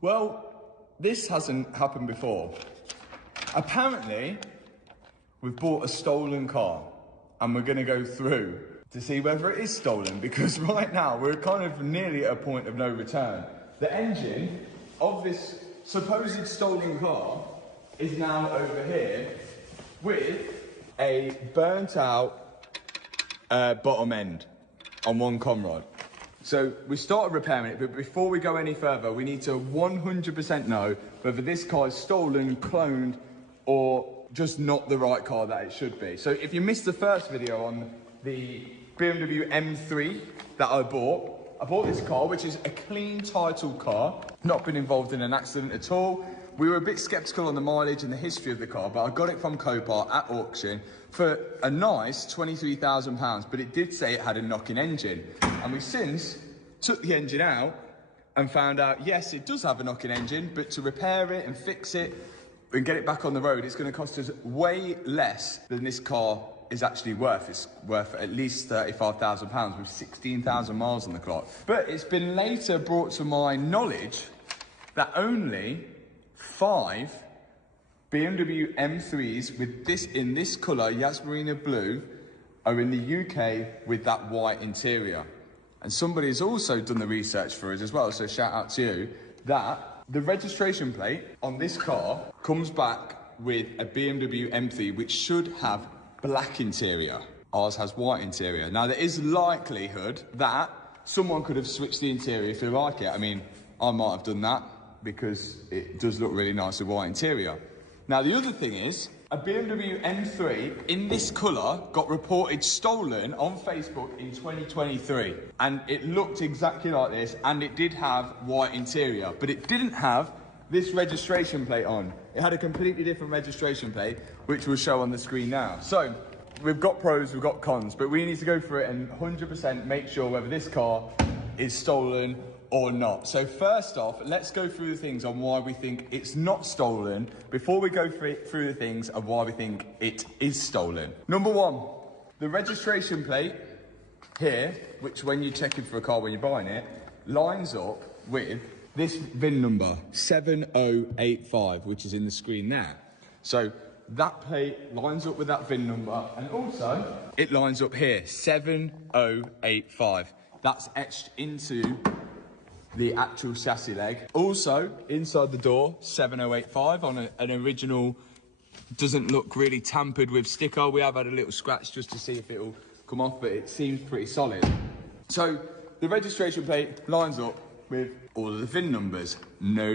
Well, this hasn't happened before. Apparently, we've bought a stolen car and we're going to go through to see whether it is stolen, because right now we're kind of nearly at a point of no return. The engine of this supposed stolen car is now over here with a burnt out bottom end on one conrod. So we started repairing it, but before we go any further, we need to 100% know whether this car is stolen, cloned, or just not the right car that it should be. So if you missed the first video on the BMW M3 that I bought this car, which is a clean title car, not been involved in an accident at all. We were a bit sceptical on the mileage and the history of the car, but I got it from Copart at auction for a nice £23,000, but it did say it had a knocking engine. And we since took the engine out and found out, yes, it does have a knocking engine, but to repair it and fix it and get it back on the road, it's going to cost us way less than this car is actually worth. It's worth at least £35,000 with 16,000 miles on the clock. But it's been later brought to my knowledge that only 5 BMW M3s with this in this colour, Yasmarina blue, are in the UK with that white interior. And somebody has also done the research for us as well, so shout out to you, that the registration plate on this car comes back with a BMW M3 which should have black interior. Ours has white interior. Now there is likelihood that someone could have switched the interior if they like it. I mean, I might have done that because it does look really nice with white interior. Now the other thing is, a BMW M3 in this colour got reported stolen on Facebook in 2023. And it looked exactly like this, and it did have white interior, but it didn't have this registration plate on. It had a completely different registration plate, which will show on the screen now. So, we've got pros, we've got cons, but we need to go through it and 100% make sure whether this car is stolen or not. So first off, let's go through the things on why we think it's not stolen before we go through the things of why we think it is stolen. Number one, the registration plate here, which when you're checking for a car when you're buying it, lines up with this VIN number, 7085, which is in the screen there. So that plate lines up with that VIN number, and also it lines up here, 7085. That's etched into the actual chassis leg. Also, inside the door, 7085 on an original, doesn't look really tampered with sticker. We have had a little scratch just to see if it'll come off, but it seems pretty solid. So the registration plate lines up with all of the VIN numbers. No